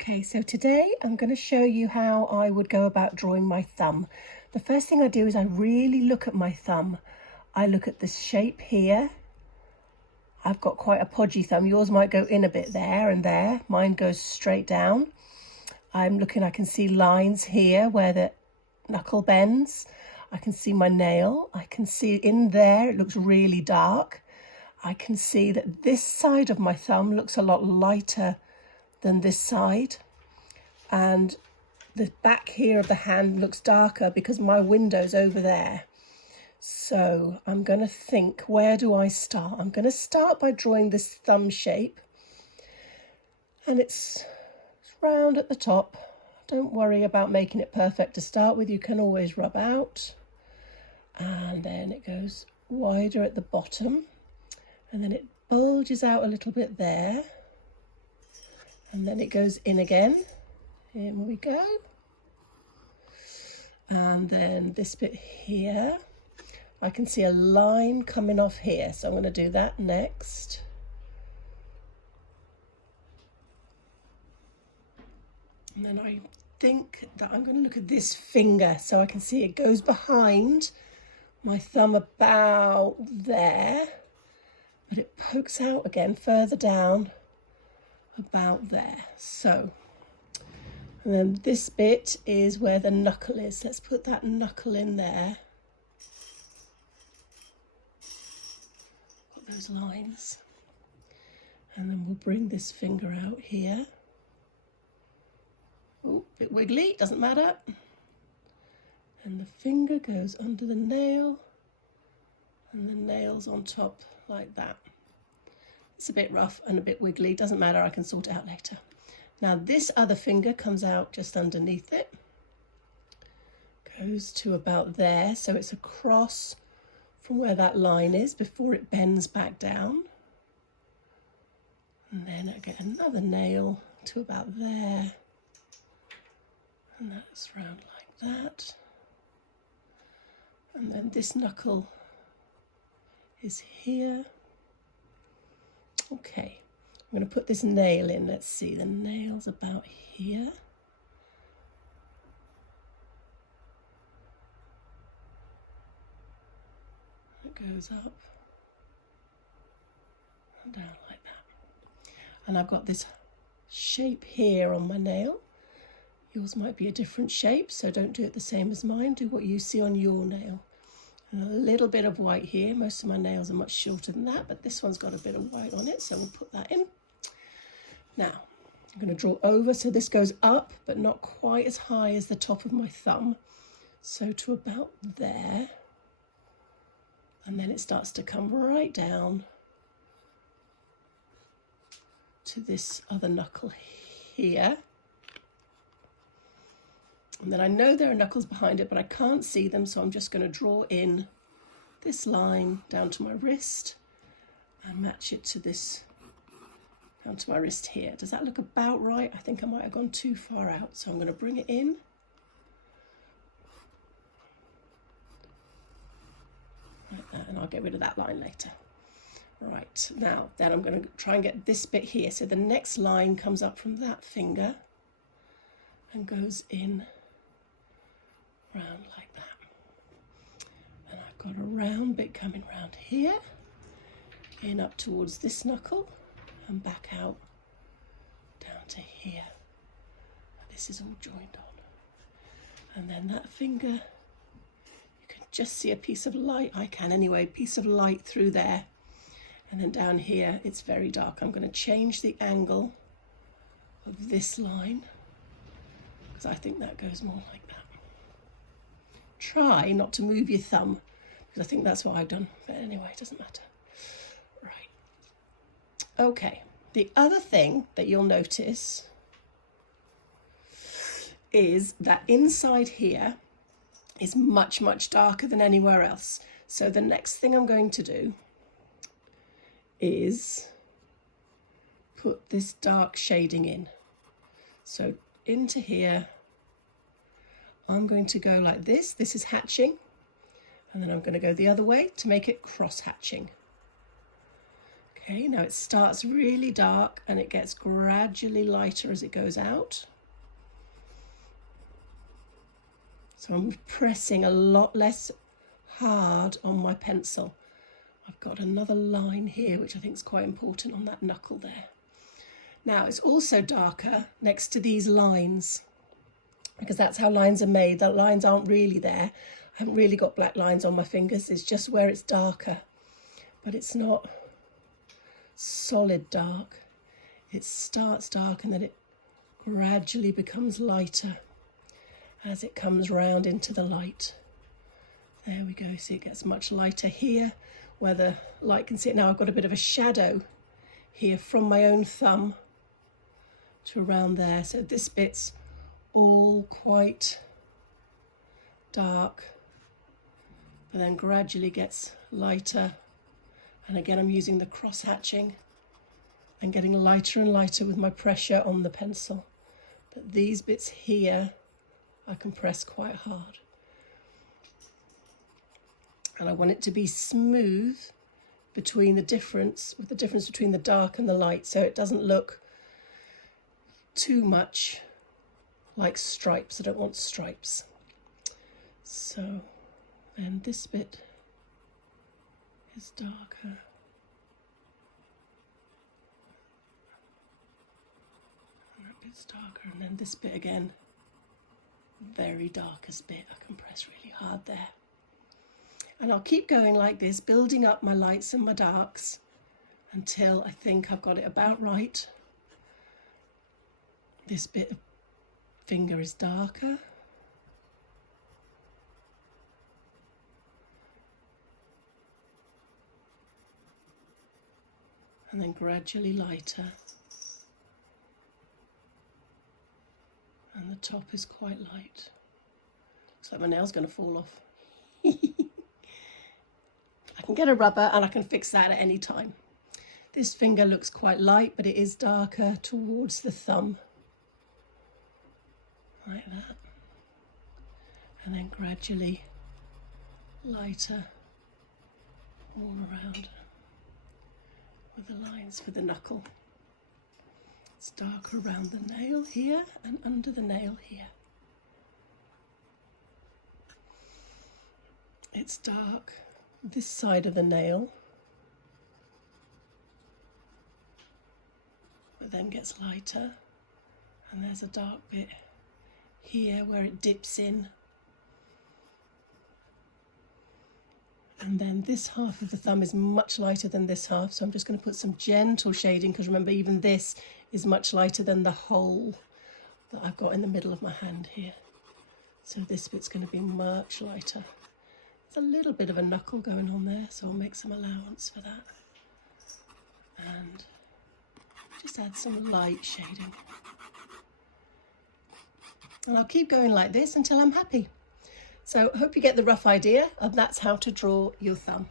Okay, so today I'm going to show you how I would go about drawing my thumb. The first thing I do is I really look at my thumb. I look at the shape here. I've got quite a podgy thumb. Yours might go in a bit there and there. Mine goes straight down. I'm looking, I can see lines here where the knuckle bends. I can see my nail. I can see in there, it looks really dark. I can see that this side of my thumb looks a lot lighter than this side, and the back here of the hand looks darker because my window's over there. So I'm going to think, where do I start? I'm going to start by drawing this thumb shape, and it's round at the top. Don't worry about making it perfect to start with, you can always rub out, and then it goes wider at the bottom, and then it bulges out a little bit there. And then it goes in again. In we go. And then this bit here, I can see a line coming off here. So I'm going to do that next. And then I think that I'm going to look at this finger. So I can see it goes behind my thumb about there. But it pokes out again further down. About there. So, and then this bit is where the knuckle is. Let's put that knuckle in there. Put those lines. And then we'll bring this finger out here. Oh, a bit wiggly, doesn't matter. And the finger goes under the nail, and the nail's on top like that. It's a bit rough and a bit wiggly, doesn't matter, I can sort it out later. Now this other finger comes out just underneath it, goes to about there, so it's across from where that line is before it bends back down. And then I get another nail to about there, and that's round like that. And then this knuckle is here. Okay, I'm going to put this nail in. Let's see, the nail's about here. It goes up and down like that. And I've got this shape here on my nail. Yours might be a different shape, so don't do it the same as mine. Do what you see on your nail. And a little bit of white here. Most of my nails are much shorter than that, but this one's got a bit of white on it, so we'll put that in. Now, I'm going to draw over, so this goes up, but not quite as high as the top of my thumb. So to about there, and then it starts to come right down to this other knuckle here. And then I know there are knuckles behind it, but I can't see them, so I'm just going to draw in this line down to my wrist and match it to this down to my wrist here. Does that look about right? I think I might have gone too far out, so I'm going to bring it in. Like that, and I'll get rid of that line later. Right, now then I'm going to try and get this bit here. So the next line comes up from that finger and goes in round like that. And I've got a round bit coming round here, in up towards this knuckle and back out down to here. This is all joined on. And then that finger, you can just see a piece of light, I can anyway, piece of light through there. And then down here, it's very dark. I'm going to change the angle of this line, because I think that goes more like that. Try not to move your thumb, because I think that's what I've done, but anyway, it doesn't matter. Right. Okay, the other thing that you'll notice is that inside here is much, much darker than anywhere else. So the next thing I'm going to do is put this dark shading in. So into here, I'm going to go like this. This is hatching, and then I'm going to go the other way to make it cross hatching. Okay, now it starts really dark and it gets gradually lighter as it goes out. So I'm pressing a lot less hard on my pencil. I've got another line here, which I think is quite important on that knuckle there. Now it's also darker next to these lines, because that's how lines are made. The lines aren't really there. I haven't really got black lines on my fingers. It's just where it's darker, but it's not solid dark. It starts dark and then it gradually becomes lighter as it comes round into the light. There we go. See, it gets much lighter here where the light can see it. Now I've got a bit of a shadow here from my own thumb to around there. So this bit's all quite dark, but then gradually gets lighter. And again, I'm using the cross hatching and getting lighter and lighter with my pressure on the pencil. But these bits here, I can press quite hard. And I want it to be smooth between the difference between the dark and the light, so it doesn't look too much like stripes. I don't want stripes. So then this bit is darker. And that bit's darker, and then this bit again, very darkest bit. I can press really hard there. And I'll keep going like this, building up my lights and my darks until I think I've got it about right. This bit of finger is darker. And then gradually lighter. And the top is quite light. Looks like my nail's going to fall off. I can get a rubber and I can fix that at any time. This finger looks quite light, but it is darker towards the thumb. Like that. And then gradually lighter all around with the lines for the knuckle. It's darker around the nail here and under the nail here. It's dark this side of the nail, but then gets lighter, and there's a dark bit here where it dips in. And then this half of the thumb is much lighter than this half, so I'm just going to put some gentle shading, because remember, even this is much lighter than the hole that I've got in the middle of my hand here. So this bit's going to be much lighter. There's a little bit of a knuckle going on there, so I'll make some allowance for that. And just add some light shading. And I'll keep going like this until I'm happy. So I hope you get the rough idea of that's how to draw your thumb.